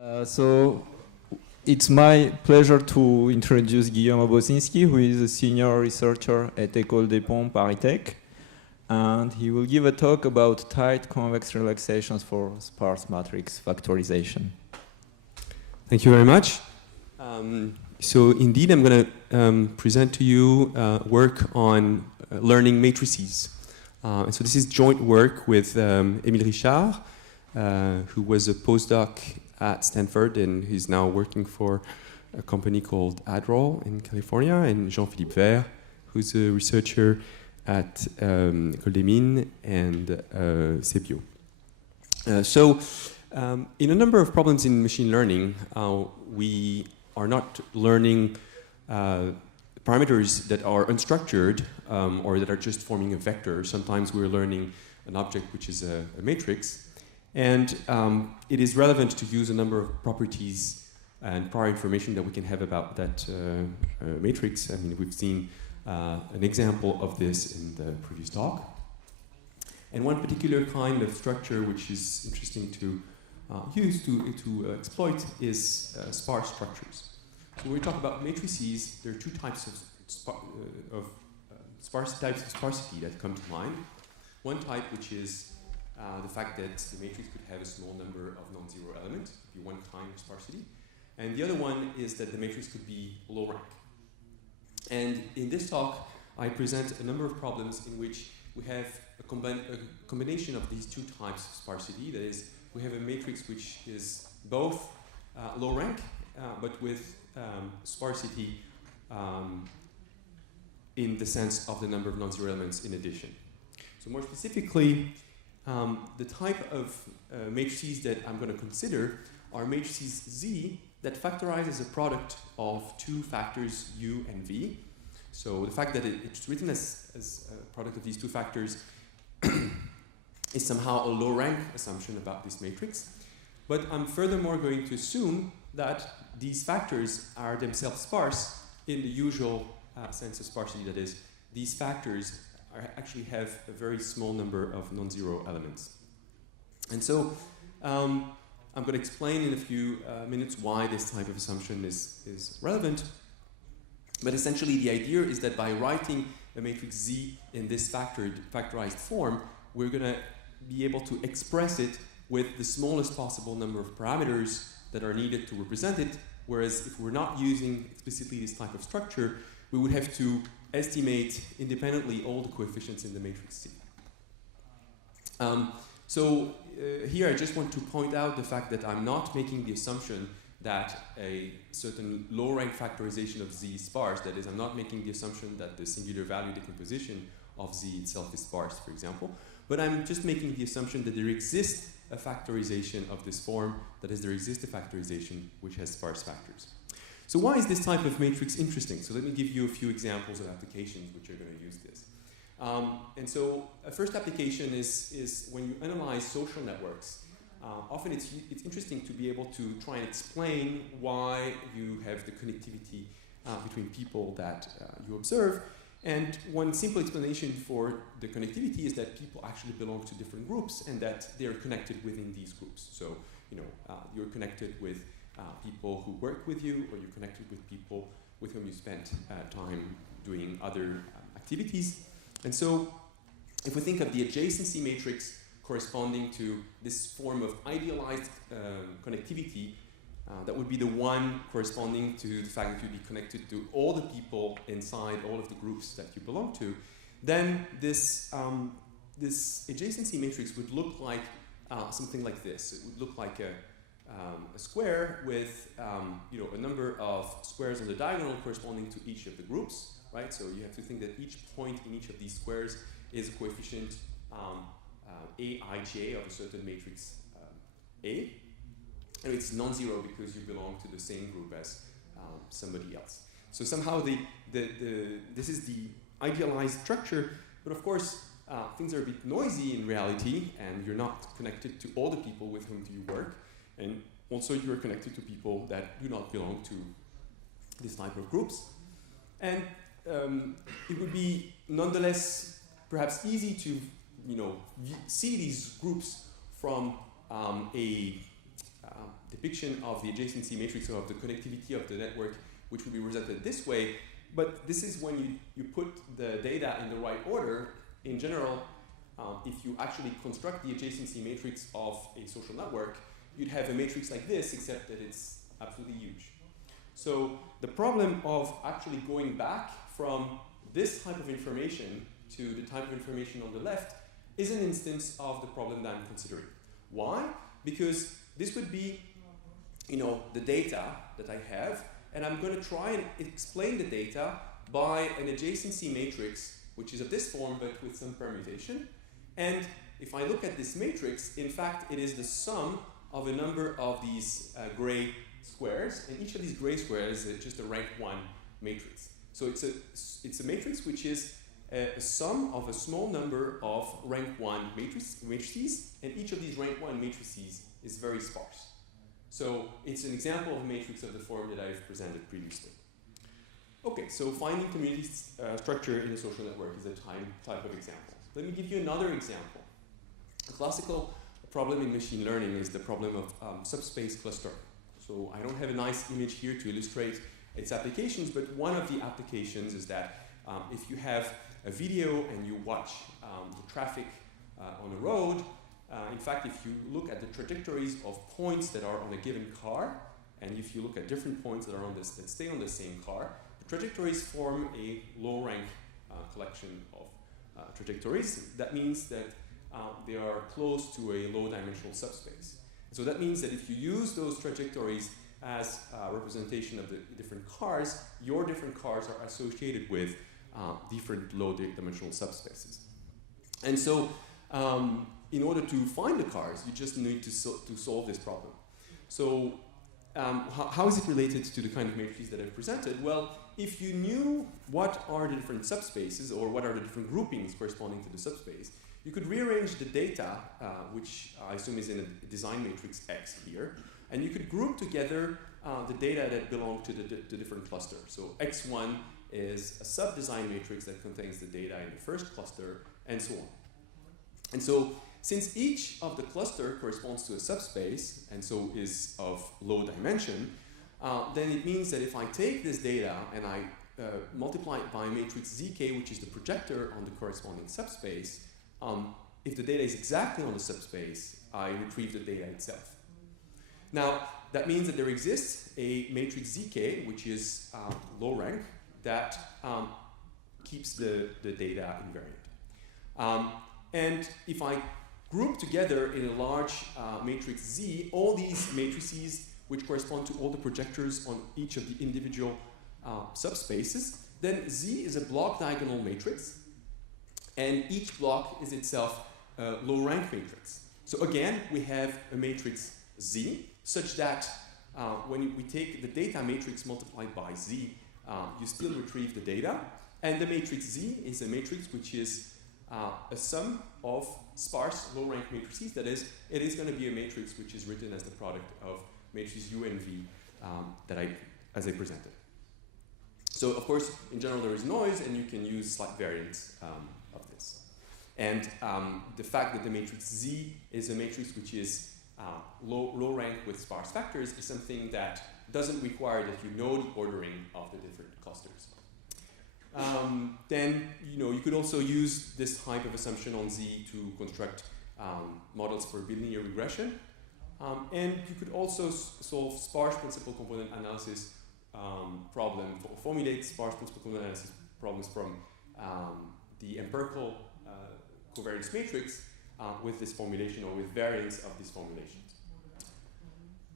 So it's my pleasure to introduce Guillaume Obozinski, who is a senior researcher at Ecole des Ponts Paris Tech. And he will give a talk about tight convex relaxations for sparse matrix factorization. Thank you very much. So indeed, I'm going to present to you work on learning matrices. And so this is joint work with Émile Richard, who was a postdoc at Stanford and he's now working for a company called Adroll in California, and Jean-Philippe Vert, who's a researcher at École des Mines and CEPIO. In a number of problems in machine learning, we are not learning parameters that are unstructured or that are just forming a vector. Sometimes we're learning an object which is a matrix. And it is relevant to use a number of properties and prior information that we can have about that matrix. I mean, we've seen an example of this in the previous talk. And one particular kind of structure which is interesting to use to exploit is sparse structures. So when we talk about matrices, there are two types of sparse types of sparsity that come to mind. One type, which is the fact that the matrix could have a small number of non-zero elements, could be one kind of sparsity. And the other one is that the matrix could be low rank. And in this talk, I present a number of problems in which we have a combination of these two types of sparsity. That is, we have a matrix which is both low rank, but with sparsity in the sense of the number of non-zero elements in addition. So more specifically, the type of matrices that I'm going to consider are matrices Z that factorize as a product of two factors U and V. So the fact that it's written as a product of these two factors is somehow a low rank assumption about this matrix. But I'm furthermore going to assume that these factors are themselves sparse in the usual sense of sparsity. That is, these factors actually have a very small number of non-zero elements. And so I'm going to explain in a few minutes why this type of assumption is relevant. But essentially the idea is that by writing a matrix Z in this factorized form, we're going to be able to express it with the smallest possible number of parameters that are needed to represent it, whereas if we're not using explicitly this type of structure, we would have to estimate independently all the coefficients in the matrix C. Here I just want to point out the fact that I'm not making the assumption that a certain low rank factorization of Z is sparse. That is, I'm not making the assumption that the singular value decomposition of Z itself is sparse, for example. But I'm just making the assumption that there exists a factorization of this form, that is, there exists a factorization which has sparse factors. So why is this type of matrix interesting? So let me give you a few examples of applications which are going to use this. And so a first application is when you analyze social networks. Often it's interesting to be able to try and explain why you have the connectivity between people that you observe. And one simple explanation for the connectivity is that people actually belong to different groups and that they are connected within these groups. So, you're connected with people who work with you, or you're connected with people with whom you spent time doing other activities. And so if we think of the adjacency matrix corresponding to this form of idealized connectivity, that would be the one corresponding to the fact that you'd be connected to all the people inside all of the groups that you belong to, then this adjacency matrix would look like something like this. It would look like a square with a number of squares on the diagonal corresponding to each of the groups, right? So you have to think that each point in each of these squares is a coefficient aij of a certain matrix A. And it's non-zero because you belong to the same group as somebody else. So somehow this is the idealized structure, but of course things are a bit noisy in reality, and you're not connected to all the people with whom you work, and also you're connected to people that do not belong to this type of groups. And it would be nonetheless perhaps easy to see these groups from a depiction of the adjacency matrix or of the connectivity of the network, which will be presented this way. But this is when you put the data in the right order. In general, if you actually construct the adjacency matrix of a social network, you'd have a matrix like this, except that it's absolutely huge. So the problem of actually going back from this type of information to the type of information on the left is an instance of the problem that I'm considering. Why? Because this would be, the data that I have, and I'm going to try and explain the data by an adjacency matrix, which is of this form, but with some permutation. And if I look at this matrix, in fact, it is the sum of a number of these gray squares, and each of these gray squares is just a rank 1 matrix. So it's a matrix which is a sum of a small number of rank 1 matrices, and each of these rank 1 matrices is very sparse. So it's an example of a matrix of the form that I've presented previously. Okay, so finding community structure in a social network is a type of example. Let me give you another example. A classical problem in machine learning is the problem of subspace clustering. So I don't have a nice image here to illustrate its applications, but one of the applications is that if you have a video and you watch the traffic on a road, in fact, if you look at the trajectories of points that are on a given car, and if you look at different points that stay on the same car, the trajectories form a low-rank collection of trajectories. That means that they are close to a low-dimensional subspace. So that means that if you use those trajectories as a representation of the different cars, your different cars are associated with different low-dimensional subspaces. And so in order to find the cars, you just need to solve this problem. So how is it related to the kind of matrices that I've presented? Well, if you knew what are the different subspaces or what are the different groupings corresponding to the subspace, you could rearrange the data, which I assume is in a design matrix X here, and you could group together the data that belong to the different clusters. So X1 is a sub-design matrix that contains the data in the first cluster, and so on. And so since each of the cluster corresponds to a subspace, and so is of low dimension, then it means that if I take this data and I multiply it by a matrix ZK, which is the projector on the corresponding subspace, if the data is exactly on the subspace, I retrieve the data itself. Now, that means that there exists a matrix ZK, which is low rank, that keeps the data invariant. And if I group together in a large matrix Z all these matrices which correspond to all the projectors on each of the individual subspaces, then Z is a block diagonal matrix, and each block is itself a low rank matrix. So again, we have a matrix Z such that when we take the data matrix multiplied by Z, you still retrieve the data. And the matrix Z is a matrix which is a sum of sparse low-rank matrices. That is, it is going to be a matrix which is written as the product of matrices U and V as I presented. So of course, in general, there is noise, and you can use slight variants of this. And the fact that the matrix Z is a matrix which is low rank with sparse factors is something that doesn't require that you know the ordering of the different clusters. Then you could also use this type of assumption on Z to construct models for bilinear regression. And you could also solve sparse principal component analysis problem, formulate sparse principal component analysis problems from the empirical covariance matrix with this formulation or with variants of these formulations.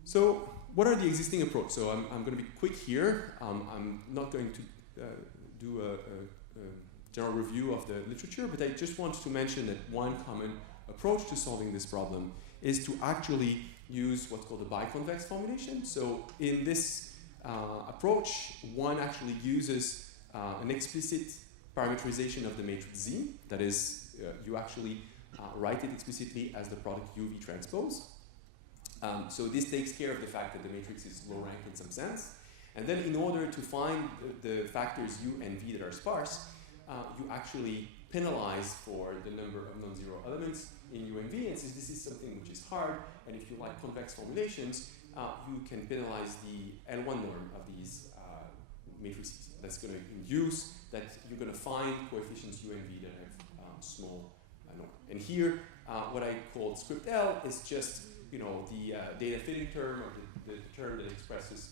So what are the existing approaches? So I'm going to be quick here. I'm not going to do a general review of the literature, but I just want to mention that one common approach to solving this problem is to actually use what's called a biconvex formulation. So in this approach, one actually uses an explicit parameterization of the matrix Z. That is, you actually write it explicitly as the product UV transpose. So this takes care of the fact that the matrix is low rank in some sense. And then in order to find the factors U and V that are sparse, you actually penalize for the number of non-zero elements in U and V. And since this is something which is hard, and if you like convex formulations, you can penalize the L1 norm of these matrices. That's going to induce that you're going to find coefficients U and V that have small norm. And here, what I call script L is just the data fitting term, or the term that expresses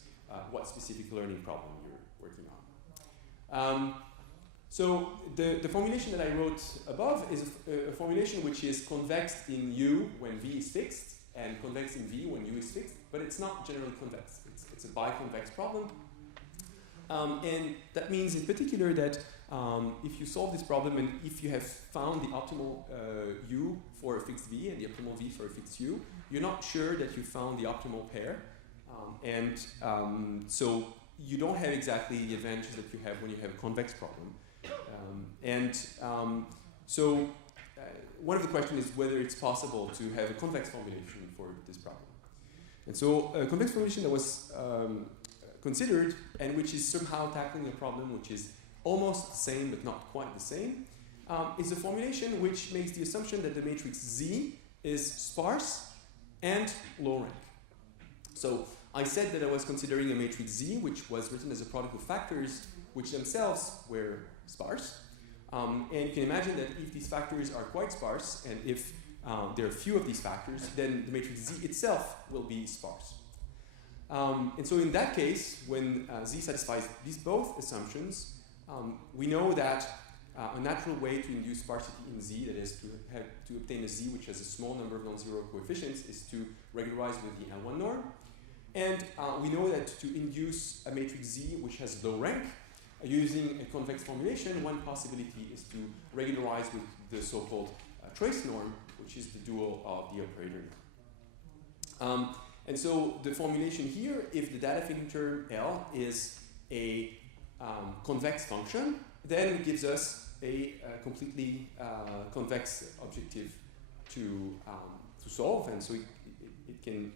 what specific learning problem you're working on. So the formulation that I wrote above is a formulation which is convex in U when V is fixed, and convex in V when U is fixed, but it's not generally convex. It's a biconvex problem. And that means in particular that if you solve this problem and if you have found the optimal U for a fixed V and the optimal V for a fixed U, you're not sure that you found the optimal pair. So you don't have exactly the advantages that you have when you have a convex problem. So one of the questions is whether it's possible to have a convex formulation for this problem. And so a convex formulation that was considered and which is somehow tackling a problem which is almost the same but not quite the same is a formulation which makes the assumption that the matrix Z is sparse and low rank. So I said that I was considering a matrix Z which was written as a product of factors which themselves were sparse. And you can imagine that if these factors are quite sparse and if there are few of these factors, then the matrix Z itself will be sparse. And so in that case, when Z satisfies these both assumptions, we know that a natural way to induce sparsity in Z, that is to obtain a Z which has a small number of non-zero coefficients, is to regularize with the L1 norm. And we know that to induce a matrix Z which has low rank, using a convex formulation, one possibility is to regularize with the so-called trace norm, which is the dual of the operator. And so the formulation here, if the data fitting term L is a convex function, then it gives us a completely convex objective to solve, and so it can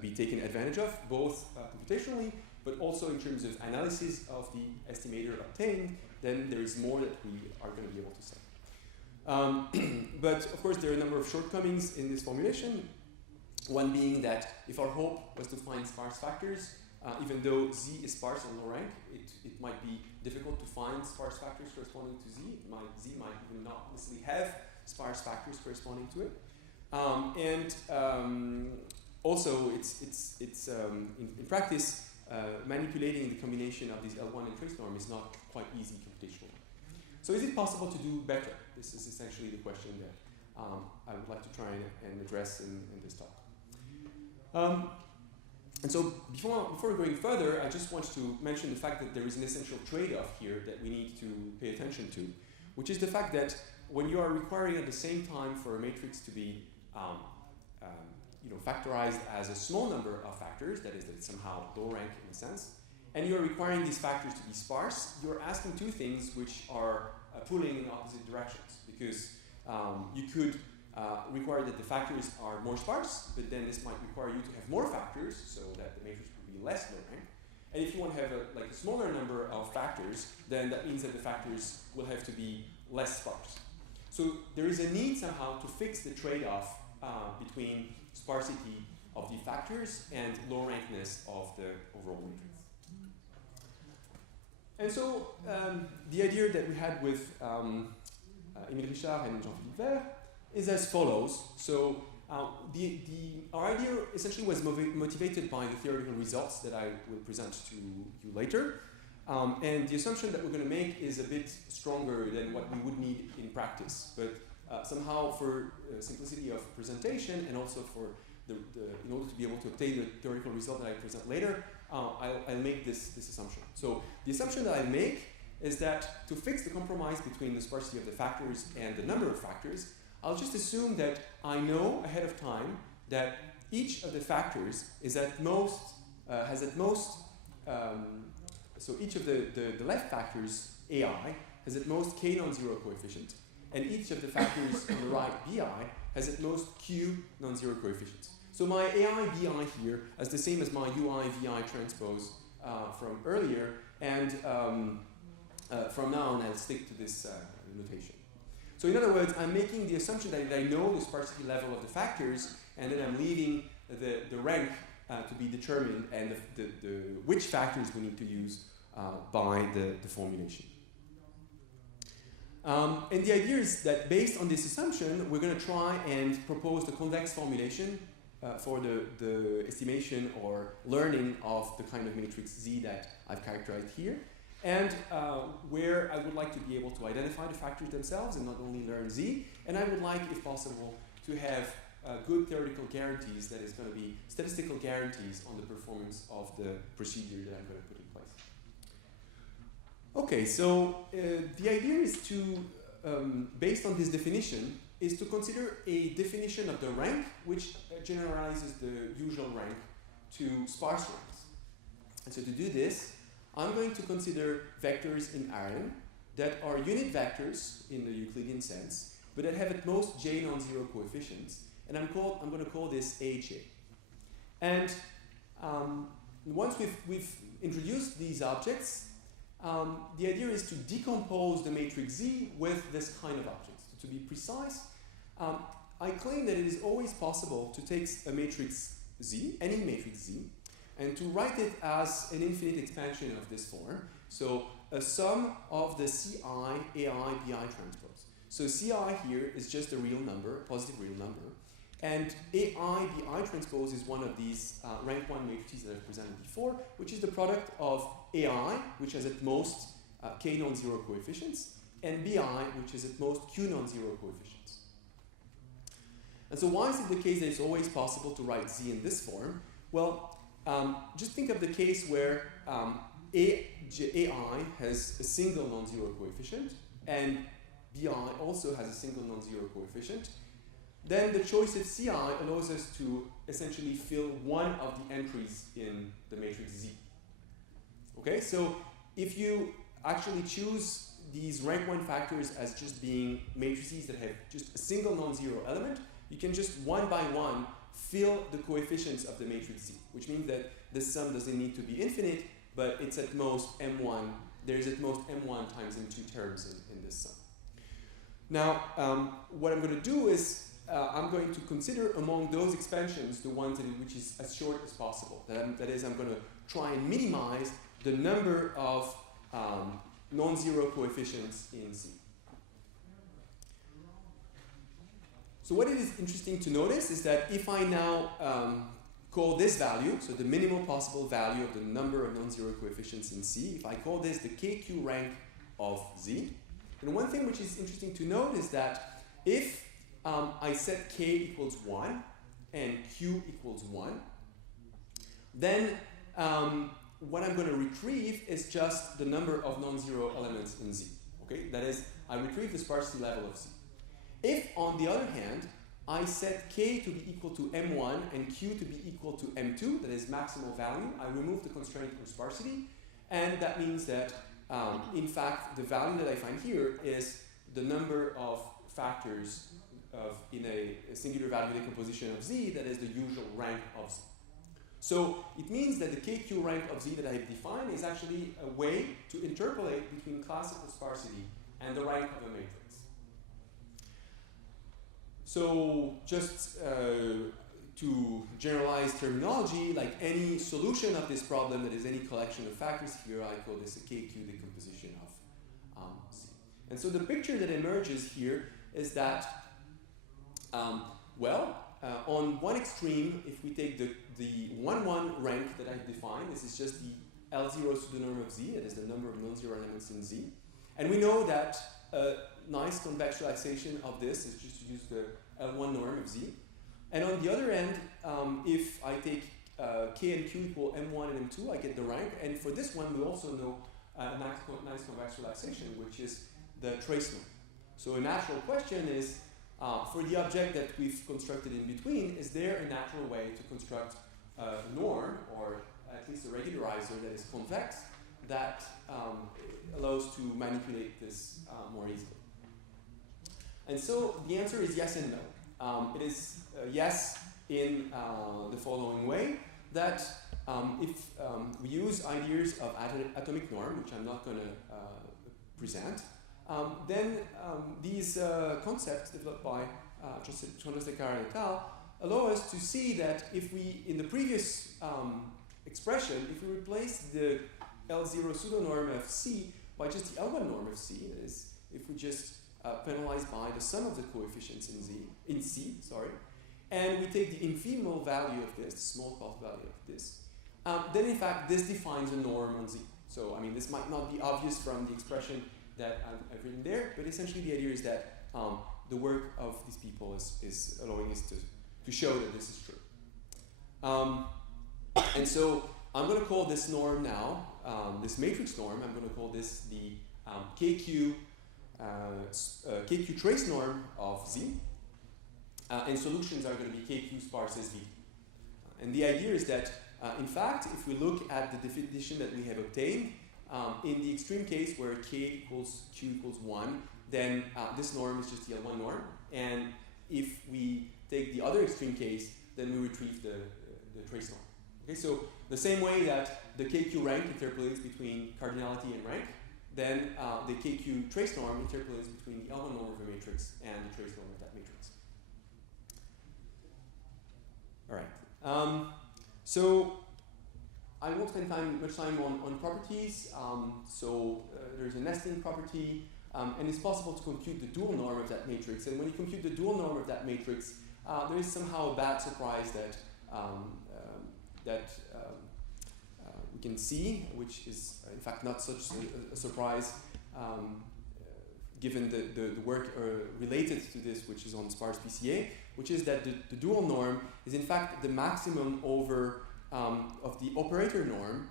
be taken advantage of both computationally, but also in terms of analysis of the estimator obtained. Then there is more that we are going to be able to say. But of course, there are a number of shortcomings in this formulation. One being that if our hope was to find sparse factors, even though Z is sparse and low rank, it might be difficult to find sparse factors corresponding to Z. Z might even not necessarily have sparse factors corresponding to it. Also, it's in practice, manipulating the combination of these L1 and trace norm is not quite easy computationally. So is it possible to do better? This is essentially the question that I would like to try and address in this talk. And so before going further, I just want to mention the fact that there is an essential trade-off here that we need to pay attention to, which is the fact that when you are requiring at the same time for a matrix to be factorized as a small number of factors, that is, that it's somehow low rank in a sense, and you're requiring these factors to be sparse, you're asking two things which are pulling in opposite directions, because you could require that the factors are more sparse, but then this might require you to have more factors so that the matrix would be less low rank. And if you want to have a smaller number of factors, then that means that the factors will have to be less sparse. So there is a need somehow to fix the trade-off between sparsity of the factors and low rankness of the overall matrix. And so the idea that we had with Émile Richard and Jean-Philippe Vert is as follows. So our idea essentially was motivated by the theoretical results that I will present to you later. And the assumption that we're going to make is a bit stronger than what we would need in practice. But somehow for simplicity of presentation and also for in order to be able to obtain the theoretical result that I present later, I'll make this assumption. So the assumption that I make is that to fix the compromise between the sparsity of the factors and the number of factors, I'll just assume that I know ahead of time that each of the factors is at most, has at most, so each of the left factors, AI, has at most k non-zero coefficient, and each of the factors on the right, BI, has at most q non-zero coefficients. So my AI BI here is the same as my UI VI transpose from earlier, and from now on I'll stick to this notation. So in other words, I'm making the assumption that I know the sparsity level of the factors, and then I'm leaving the rank to be determined, and which factors we need to use by the formulation. And the idea is that based on this assumption, we're going to try and propose the convex formulation for the estimation or learning of the kind of matrix Z that I've characterized here, and where I would like to be able to identify the factors themselves and not only learn Z, and I would like, if possible, to have good theoretical guarantees, that is going to be statistical guarantees on the performance of the procedure that I'm going to put in place. Okay, so the idea is to, based on this definition, is to consider a definition of the rank which generalizes the usual rank to sparse ranks. And so to do this, I'm going to consider vectors in Rn that are unit vectors in the Euclidean sense, but that have at most j non-zero coefficients, and I'm going to call this Aj. And once we've introduced these objects, the idea is to decompose the matrix Z with this kind of objects. To be precise, I claim that it is always possible to take a matrix Z, any matrix Z, and to write it as an infinite expansion of this form. So a sum of the Ci, Ai, Bi transpose. So Ci here is just a real number, a positive real number. And Ai, Bi transpose is one of these rank 1 matrices that I've presented before, which is the product of Ai, which has at most k non-zero coefficients, and Bi, which is at most q non-zero coefficients. And so why is it the case that it's always possible to write Z in this form? Well, just think of the case where Ai has a single non-zero coefficient, and Bi also has a single non-zero coefficient. Then the choice of Ci allows us to essentially fill one of the entries in the matrix Z. Okay, so if you actually choose these rank 1 factors as just being matrices that have just a single non-zero element, you can just one by one fill the coefficients of the matrix Z, which means that the sum doesn't need to be infinite, but it's at most M1. There's at most M1 times M2 terms in this sum. Now, what I'm going to do is I'm going to consider among those expansions the ones which is as short as possible. That is, I'm going to try and minimize the number of non-zero coefficients in Z. So what is interesting to notice is that if I now call this value, so the minimal possible value of the number of non-zero coefficients in C, if I call this the KQ rank of Z, and one thing which is interesting to note is that if I set k equals 1 and q equals 1, then what I'm going to retrieve is just the number of non-zero elements in Z. Okay, that is, I retrieve the sparsity level of Z. If, on the other hand, I set k to be equal to m1 and q to be equal to m2, that is maximal value, I remove the constraint for sparsity, and that means that, in fact, the value that I find here is the number of factors in a singular value decomposition of Z that is the usual rank of Z. So it means that the KQ rank of Z that I have defined is actually a way to interpolate between classical sparsity and the rank of a matrix. So just to generalize terminology, like any solution of this problem that is any collection of factors here, I call this a KQ decomposition of Z. And so the picture that emerges here is that on one extreme, if we take the 1-1 rank that I've defined, this is just the L0 pseudonorm of Z, that is the number of non-zero elements in Z. And we know that a nice convex relaxation of this is just to use the L1 norm of Z. And on the other end, if I take K and Q equal M1 and M2, I get the rank. And for this one, we also know a nice convex relaxation, which is the trace norm. So a natural question is, for the object that we've constructed in between, is there a natural way to construct a norm, or at least a regularizer that is convex, that allows to manipulate this more easily? And so the answer is yes and no. It is yes in the following way, that if we use ideas of atomic norm, which I'm not going to present, then these concepts developed by Chandrasekhar et al. allow us to see that if we, in the previous expression, if we replace the L0 pseudonorm of C by just the L1 norm of C, that is, if we just penalize by the sum of the coefficients in C, and we take the infiniment value of this, the small part value of this, then in fact this defines a norm on Z. So I mean, this might not be obvious from the expression that I've written there, but essentially the idea is that the work of these people is allowing us to show that this is true. And so I'm going to call this norm now, this matrix norm, I'm going to call this the KQ trace norm of Z. And solutions are going to be KQ sparse V. And the idea is that, in fact, if we look at the definition that we have obtained, in the extreme case where K equals Q equals 1, then this norm is just the L1 norm. And if we take the other extreme case, then we retrieve the trace norm. Okay, so the same way that the KQ rank interpolates between cardinality and rank, then the KQ trace norm interpolates between the L1 norm of a matrix and the trace norm of that matrix. All right. So I won't spend much time on properties. There's a nesting property, and it's possible to compute the dual norm of that matrix. And when you compute the dual norm of that matrix, there is somehow a bad surprise that we can see, which is in fact not such a surprise, given the work related to this, which is on sparse PCA, which is that the dual norm is in fact the maximum over of the operator norm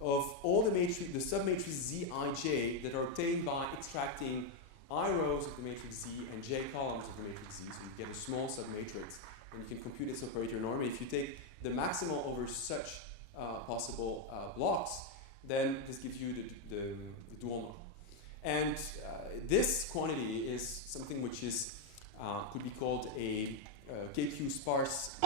of all the submatrices Zij that are obtained by extracting I rows of the matrix Z and J columns of the matrix Z. So you get a small submatrix, and you can compute its operator norm. If you take the maximal over such possible blocks, then this gives you the dual norm. And this quantity is something which is could be called a KQ sparse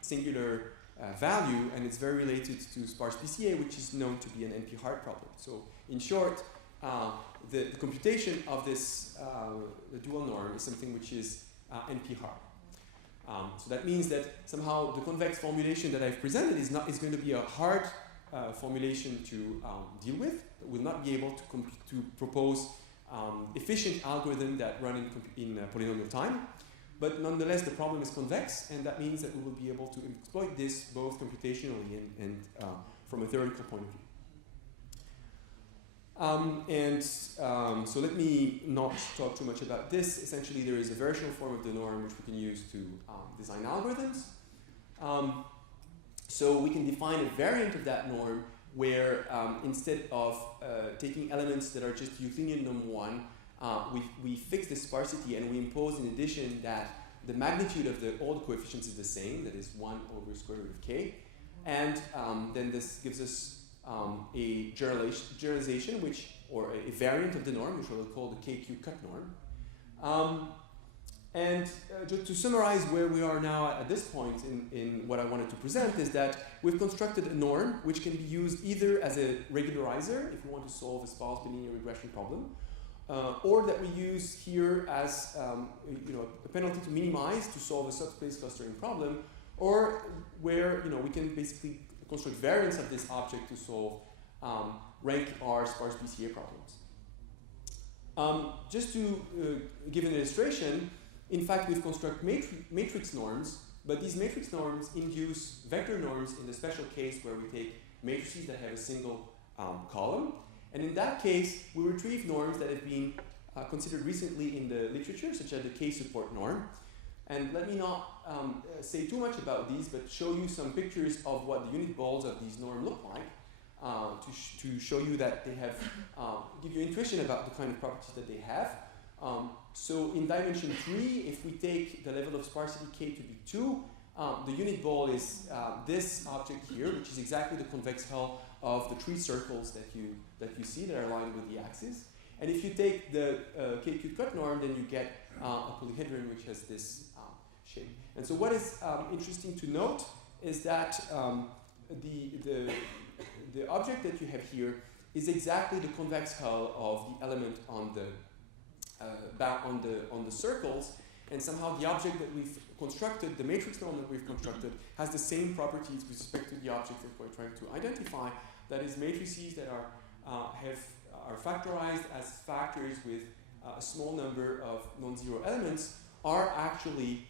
singular value, and it's very related to sparse PCA, which is known to be an NP-hard problem. So in short, the computation of this the dual norm is something which is NP-hard. So that means that somehow the convex formulation that I've presented is going to be a hard formulation to deal with. It will not be able to propose efficient algorithms that run in polynomial time. But nonetheless, the problem is convex, and that means that we will be able to exploit this both computationally and from a theoretical point of view. So let me not talk too much about this. Essentially, there is a variational form of the norm which we can use to design algorithms. So we can define a variant of that norm where instead of taking elements that are just Euclidean norm 1, we fix the sparsity and we impose in addition that the magnitude of all the coefficients is the same, that is 1 over square root of k. And then this gives us a generalization, or a variant of the norm, which we'll call the KQ cut norm. Just to summarize where we are now at this point in what I wanted to present is that we've constructed a norm which can be used either as a regularizer if we want to solve a sparse bilinear regression problem, or that we use here as a penalty to minimize to solve a subspace clustering problem, or where we can basically construct variants of this object to solve rank R sparse PCA problems. Just to give an illustration, in fact, we've constructed matrix norms, but these matrix norms induce vector norms in the special case where we take matrices that have a single column. And in that case, we retrieve norms that have been considered recently in the literature, such as the K-support norm. And let me not say too much about these, but show you some pictures of what the unit balls of these norms look like to show you that they have, give you intuition about the kind of properties that they have. So in dimension 3, if we take the level of sparsity k to be 2, the unit ball is this object here, which is exactly the convex hull of the 3 circles that you see that are aligned with the axis. And if you take the KQ cut norm, then you get a polyhedron which has this shape. And so what is interesting to note is that the object that you have here is exactly the convex hull of the element on the circles, and somehow the object that we've constructed, the matrix norm that we've constructed, has the same properties with respect to the object that we're trying to identify. That is, matrices that are factorized as factors with a small number of non-zero elements are actually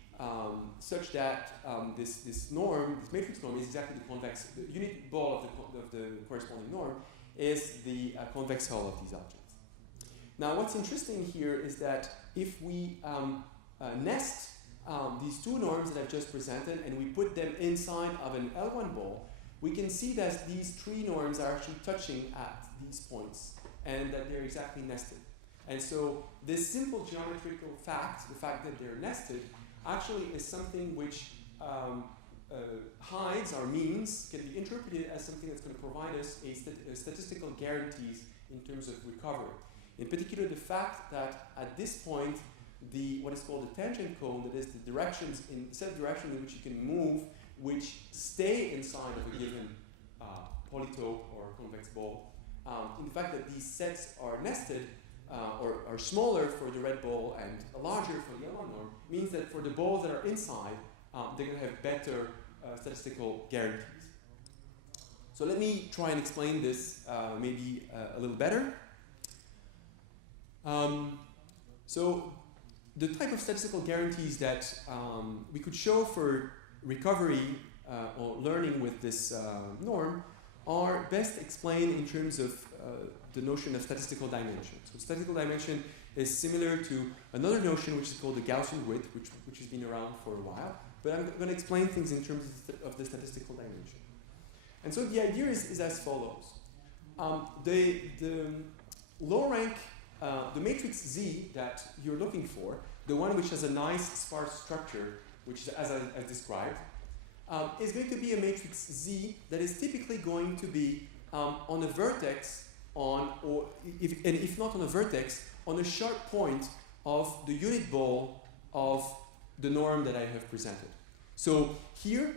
such that this norm, this matrix norm, is exactly the convex. The unit ball of the corresponding norm is the convex hull of these objects. Now, what's interesting here is that if we nest these two norms that I've just presented and we put them inside of an L1 ball, we can see that these three norms are actually touching at these points and that they're exactly nested. And so this simple geometrical fact, the fact that they're nested, actually is something which hides or means, can be interpreted as something that's going to provide us a statistical guarantees in terms of recovery. In particular, the fact that at this point, what is called the tangent cone, that is the directions set of directions in which you can move, which stay inside of a given polytope or convex ball, in the fact that these sets are nested or are smaller for the red ball and larger for the yellow norm, means that for the balls that are inside, they're going to have better statistical guarantees. So let me try and explain this maybe a little better. So the type of statistical guarantees that we could show for recovery or learning with this norm are best explained in terms of the notion of statistical dimension. So statistical dimension is similar to another notion which is called the Gaussian width, which has been around for a while. But I'm going to explain things in terms of the statistical dimension. And so the idea is as follows. The low rank, the matrix Z that you're looking for, the one which has a nice sparse structure, which as I described, is going to be a matrix Z that is typically going to be on a vertex or if not on a vertex, on a sharp point of the unit ball of the norm that I have presented. So here,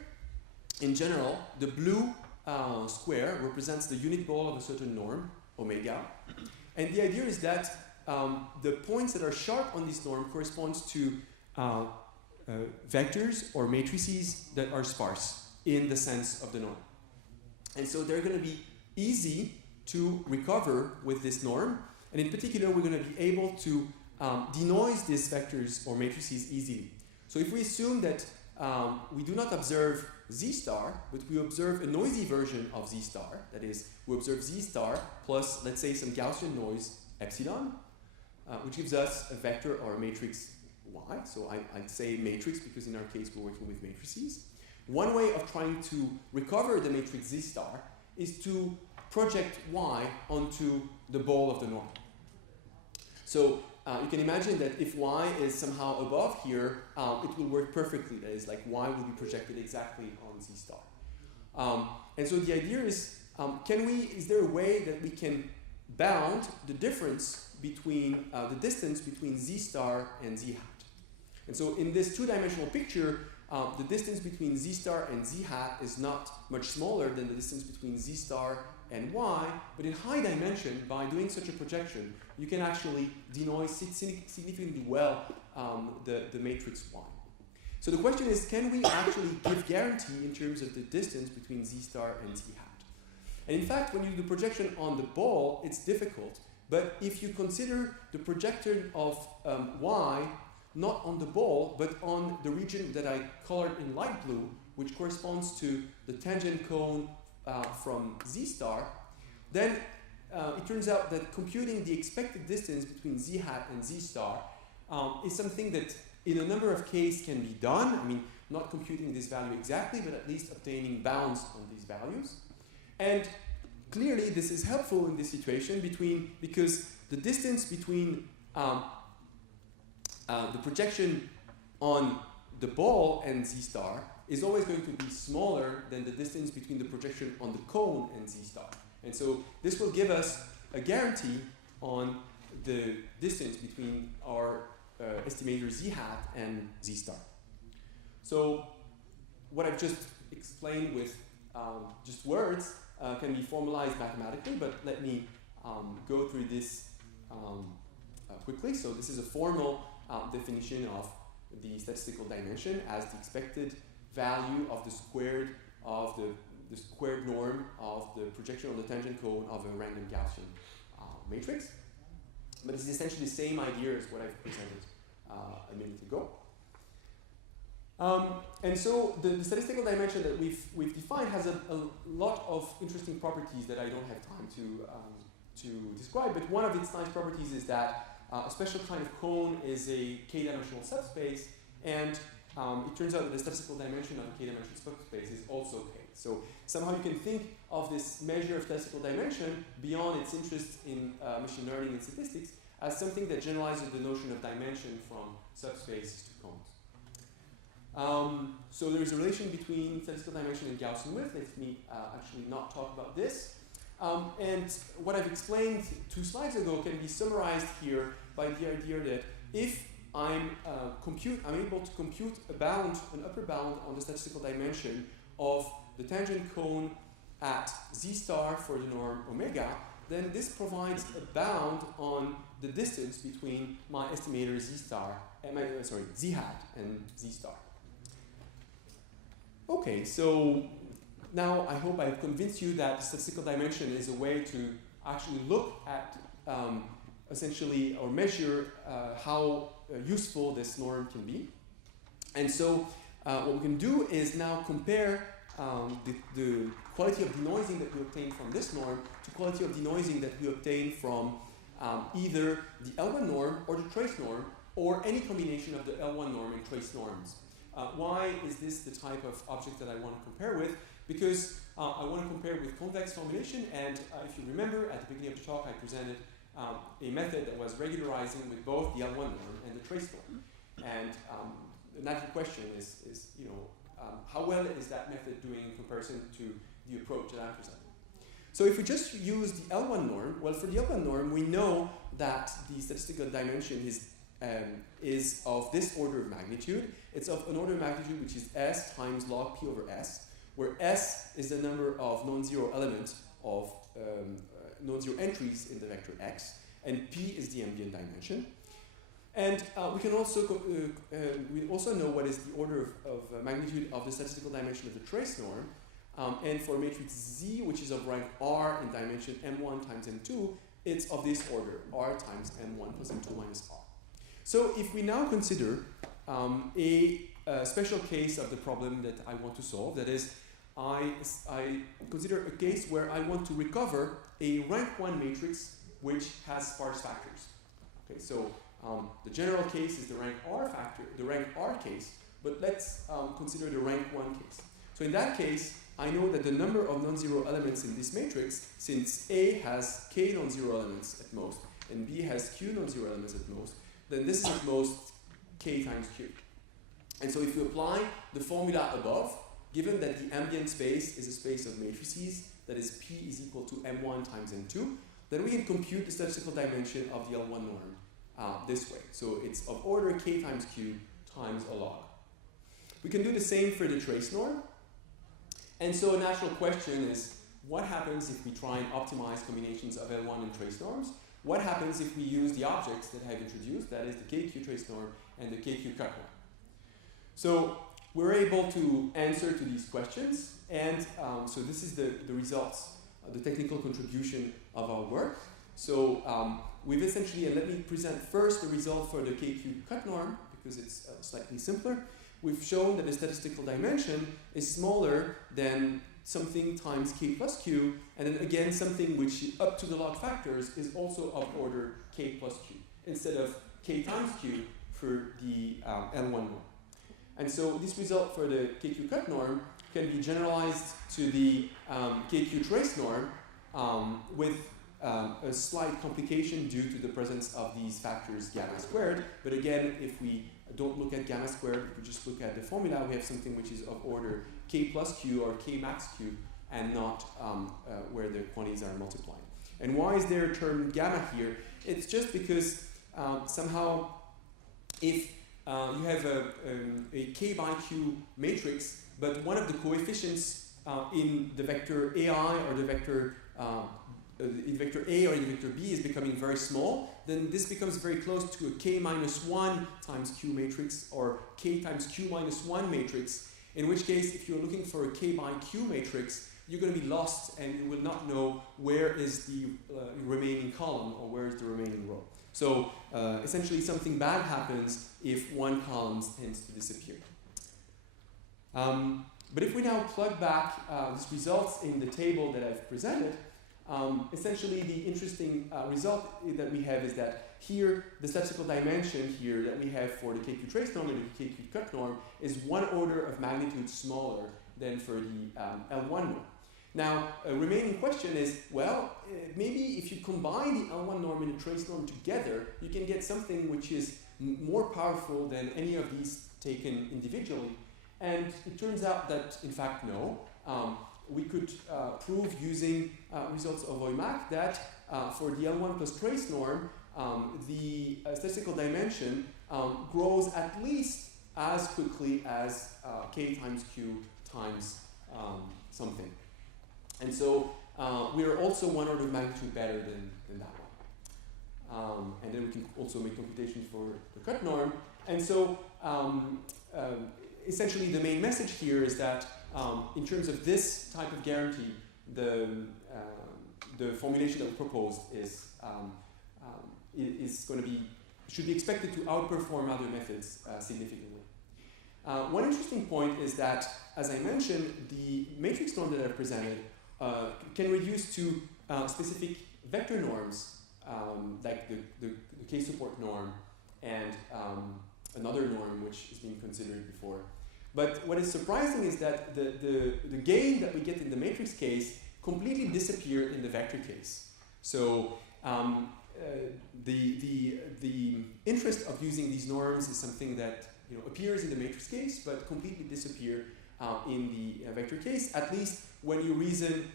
in general, the blue square represents the unit ball of a certain norm, omega. And the idea is that the points that are sharp on this norm corresponds to vectors or matrices that are sparse in the sense of the norm. And so they're going to be easy to recover with this norm. And in particular, we're going to be able to denoise these vectors or matrices easily. So if we assume that we do not observe Z star, but we observe a noisy version of Z star, that is, we observe Z star plus, let's say, some Gaussian noise epsilon, which gives us a vector or a matrix Y. So I'd say matrix because in our case we're working with matrices. One way of trying to recover the matrix Z star is to project Y onto the ball of the norm. So you can imagine that if Y is somehow above here, it will work perfectly. That is, like Y will be projected exactly on Z star. And so the idea is, is there a way that we can bound the difference between the distance between Z star and Z hat? And so in this two-dimensional picture, the distance between Z star and Z hat is not much smaller than the distance between Z star and Y, but in high dimension, by doing such a projection, you can actually denoise significantly well the matrix Y. So the question is, can we actually give guarantee in terms of the distance between Z star and Z hat? And in fact, when you do the projection on the ball, it's difficult. But if you consider the projection of Y not on the ball, but on the region that I colored in light blue, which corresponds to the tangent cone from Z star, then it turns out that computing the expected distance between Z hat and Z star is something that in a number of cases can be done. I mean, not computing this value exactly, but at least obtaining bounds on these values. And clearly this is helpful in this situation because the distance between the projection on the ball and Z star is always going to be smaller than the distance between the projection on the cone and Z star. And so this will give us a guarantee on the distance between our estimator Z hat and Z star. So what I've just explained with just words can be formalized mathematically, but let me go through this quickly. So this is a formal definition of the statistical dimension as the expected value of the squared norm of the projection on the tangent cone of a random Gaussian matrix. But it's essentially the same idea as what I've presented a minute ago. And so the statistical dimension that we've defined has a lot of interesting properties that I don't have time to describe. But one of its nice properties is that a special kind of cone is a k-dimensional subspace, and it turns out that the statistical dimension of a k-dimensional subspace is also k. So somehow you can think of this measure of statistical dimension beyond its interest in machine learning and statistics as something that generalizes the notion of dimension from subspaces to cones. So there is a relation between statistical dimension and Gaussian width. Let me actually not talk about this. And what I've explained 2 slides ago can be summarized here by the idea that if I'm able to compute an upper bound on the statistical dimension of the tangent cone at z star for the norm omega, then this provides a bound on the distance between my estimator z hat and z star. Okay, so now I hope I've convinced you that statistical dimension is a way to actually look at essentially or measure how useful this norm can be. And so what we can do is now compare the quality of denoising that we obtain from this norm to quality of denoising that we obtain from either the L1 norm or the trace norm or any combination of the L1 norm and trace norms. Why is this the type of object that I want to compare with? Because I want to compare with convex formulation, and if you remember at the beginning of the talk I presented a method that was regularizing with both the L1 norm and the trace norm. And the natural question is how well is that method doing in comparison to the approach that I'm presenting? So if we just use the L1 norm, well, for the L1 norm, we know that the statistical dimension is of this order of magnitude. It's of an order of magnitude which is s times log p over s, where s is the number of non-zero elements of non-zero entries in the vector x, and p is the ambient dimension. And we can also we also know what is the order of magnitude of the statistical dimension of the trace norm. And for matrix Z, which is of rank R in dimension m1 times m2, it's of this order, R times m1 plus m2 minus R. So if we now consider a special case of the problem that I want to solve, that is, I consider a case where I want to recover a rank 1 matrix which has sparse factors. Okay, so the general case is the rank R case, but let's consider the rank 1 case. So in that case, I know that the number of non-zero elements in this matrix, since A has k non-zero elements at most, and B has q non-zero elements at most, then this is at most k times q. And so if you apply the formula above, given that the ambient space is a space of matrices, that is P is equal to m1 times m2, then we can compute the statistical dimension of the L1 norm this way. So it's of order k times q times a log. We can do the same for the trace norm. And so a natural question is, what happens if we try and optimize combinations of L1 and trace norms? What happens if we use the objects that I've introduced, that is the KQ trace norm and the KQ cut norm? So we're able to answer to these questions, and so this is the results, the technical contribution of our work. So we've essentially, and let me present first the result for the KQ cut norm, because it's slightly simpler. We've shown that the statistical dimension is smaller than something times k plus q, and then again something which up to the log factors is also of order k plus q, instead of k times q for the L1 norm. And so this result for the KQ cut norm can be generalized to the KQ trace norm with a slight complication due to the presence of these factors gamma squared. But again, if we don't look at gamma squared, if we just look at the formula, we have something which is of order k plus q or k max q, and not where the quantities are multiplied. And why is there a term gamma here? It's just because somehow if you have a k by q matrix, but one of the coefficients in the vector ai or the vector in vector A or in vector B is becoming very small, then this becomes very close to a k minus 1 times q matrix or k times q minus 1 matrix, in which case if you're looking for a k by q matrix, you're going to be lost and you will not know where is the remaining column or where is the remaining row. So essentially something bad happens if one column tends to disappear. But if we now plug back these results in the table that I've presented, essentially the interesting result that we have is that here the statistical dimension here that we have for the KQ trace norm and the KQ cut norm is 1 order of magnitude smaller than for the L1 norm. Now, a remaining question is, well, maybe if you combine the L1 norm and the trace norm together, you can get something which is more powerful than any of these taken individually. And it turns out that, in fact, no. We could prove using results of Oimak that for the L1 plus trace norm, the statistical dimension grows at least as quickly as k times q times something. And so we are also 1 order of magnitude better than that one. And then we can also make computations for the cut norm. And so essentially the main message here is that in terms of this type of guarantee, the formulation that we proposed is going to be, should be expected to outperform other methods significantly. One interesting point is that, as I mentioned, the matrix norm that I've presented can reduce to specific vector norms, like the K-support norm and another norm which is being considered before. But what is surprising is that the gain that we get in the matrix case completely disappeared in the vector case. So the interest of using these norms is something that appears in the matrix case but completely disappear in the vector case, at least when you reason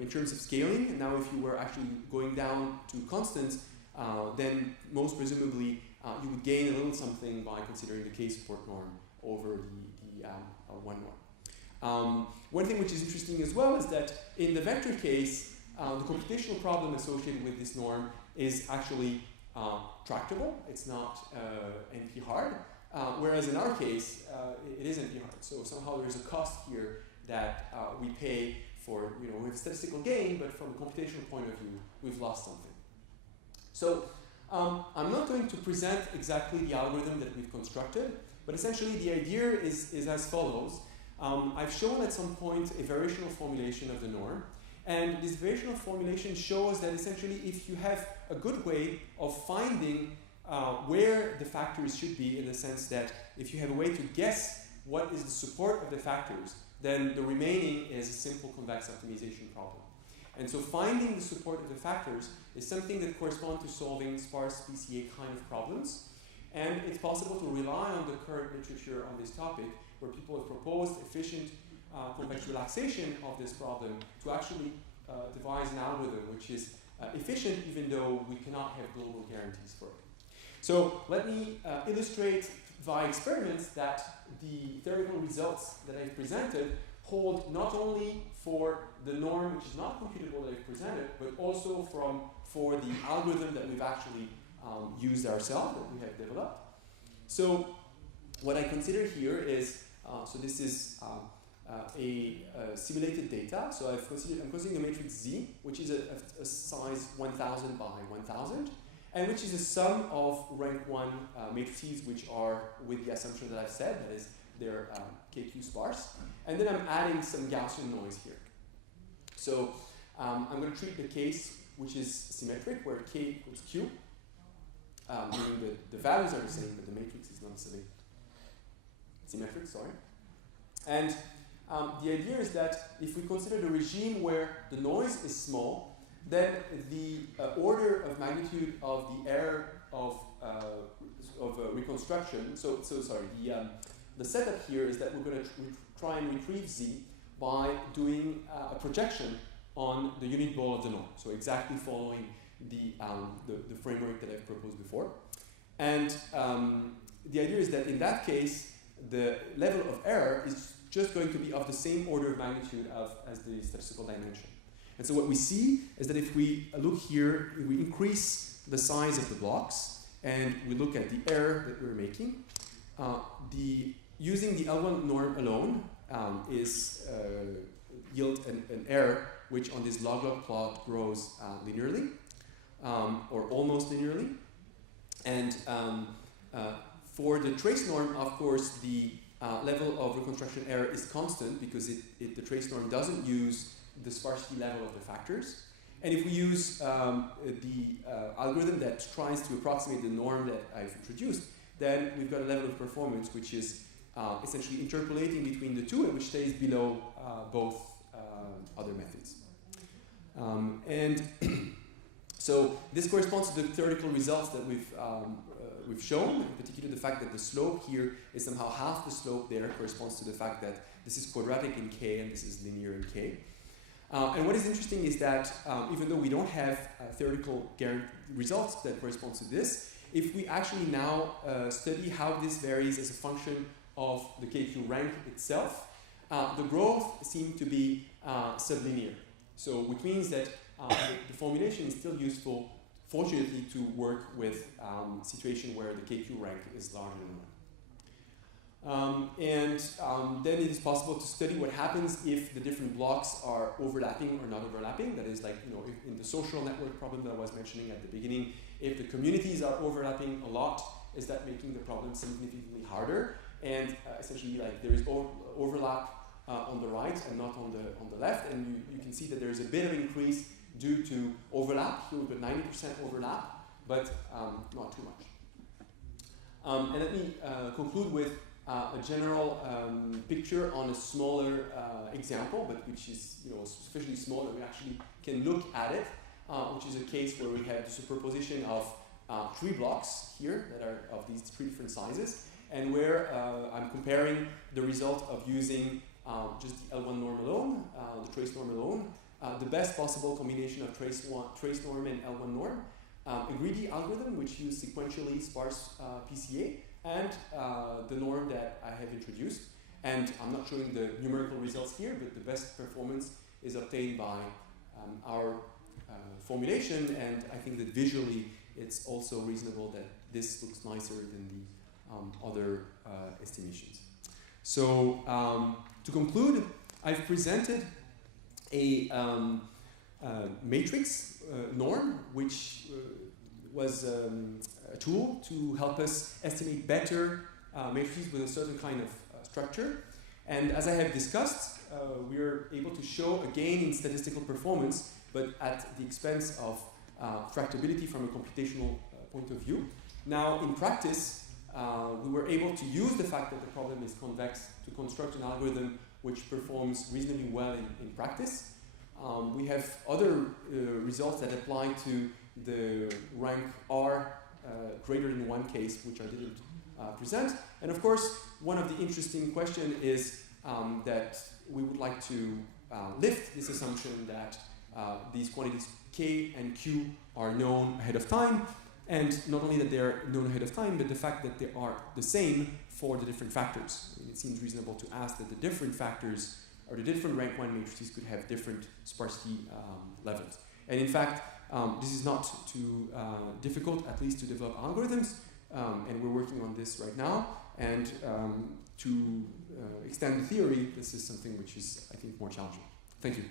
in terms of scaling. Now if you were actually going down to constants, then most presumably you would gain a little something by considering the K-support norm over the one norm. One thing which is interesting as well is that in the vector case, the computational problem associated with this norm is actually tractable. It's not NP hard, whereas in our case, it is NP hard. So somehow there's a cost here that we pay for, we have statistical gain, but from a computational point of view, we've lost something. So I'm not going to present exactly the algorithm that we've constructed, but essentially the idea is as follows. I've shown at some point a variational formulation of the norm, and this variational formulation shows that essentially if you have a good way of finding where the factors should be, in the sense that if you have a way to guess what is the support of the factors, then the remaining is a simple convex optimization problem. And so finding the support of the factors is something that corresponds to solving sparse PCA kind of problems. And it's possible to rely on the current literature on this topic, where people have proposed efficient convex relaxation of this problem to actually devise an algorithm which is efficient even though we cannot have global guarantees for it. So let me illustrate via experiments that the theoretical results that I've presented hold not only for the norm which is not computable that I've presented, but also for the algorithm that we've actually used ourselves, that we have developed. So what I consider here is, so this is a simulated data. So I'm considering a matrix Z, which is a size 1000 by 1000, and which is a sum of rank 1 matrices which are with the assumption that I've said, that is, they're KQ sparse. And then I'm adding some Gaussian noise here. So I'm going to treat the case which is symmetric, where K equals Q. Meaning the values are the same, but the matrix is not symmetric, sorry. And the idea is that if we consider the regime where the noise is small, then the order of magnitude of the error of reconstruction, so sorry, the setup here is that we're going to try and retrieve Z by doing a projection on the unit ball of the norm. So exactly following the framework that I've proposed before. And the idea is that in that case, the level of error is just going to be of the same order of magnitude as the statistical dimension. And so what we see is that if we look here, if we increase the size of the blocks and we look at the error that we're making, using the L1 norm alone yield an error which on this log-log plot grows linearly, or almost linearly. And for the trace norm, of course, the level of reconstruction error is constant because the trace norm doesn't use the sparsity level of the factors. And if we use the algorithm that tries to approximate the norm that I've introduced, then we've got a level of performance which is essentially interpolating between the two and which stays below both other methods. So this corresponds to the theoretical results that we've shown, in particular the fact that the slope here is somehow half the slope there corresponds to the fact that this is quadratic in K and this is linear in K. And what is interesting is that even though we don't have theoretical results that correspond to this, if we actually now study how this varies as a function of the KQ rank itself, the growth seems to be sublinear. So which means that the formulation is still useful, fortunately, to work with a situation where the KQ rank is larger than 1. Then it is possible to study what happens if the different blocks are overlapping or not overlapping. That is like, if in the social network problem that I was mentioning at the beginning, if the communities are overlapping a lot, is that making the problem significantly harder? And essentially, like there is overlap on the right and not on the left, and you can see that there is a bit of increase due to overlap. Here we've got 90% overlap, but not too much. And let me conclude with a general picture on a smaller example, but which is sufficiently small that we actually can look at it, which is a case where we have the superposition of 3 blocks here that are of these 3 different sizes, and where I'm comparing the result of using just the L1 norm alone, the trace norm alone, the best possible combination of trace norm and L1 norm, a greedy algorithm which uses sequentially sparse PCA, and the norm that I have introduced. And I'm not showing the numerical results here, but the best performance is obtained by our formulation, and I think that visually it's also reasonable that this looks nicer than the other estimations. So to conclude, I've presented a matrix norm, which was a tool to help us estimate better matrices with a certain kind of structure. And as I have discussed, we are able to show a gain in statistical performance, but at the expense of tractability from a computational point of view. Now, in practice, we were able to use the fact that the problem is convex to construct an algorithm which performs reasonably well in practice. We have other results that apply to the rank R greater than 1 case, which I didn't present. And of course, one of the interesting questions is that we would like to lift this assumption that these quantities K and Q are known ahead of time, and not only that they're known ahead of time, but the fact that they are the same for the different factors. I mean, it seems reasonable to ask that the different factors or the different rank 1 matrices could have different sparsity levels. And in fact, this is not too difficult, at least to develop algorithms, and we're working on this right now. And to extend the theory, this is something which is, I think, more challenging. Thank you.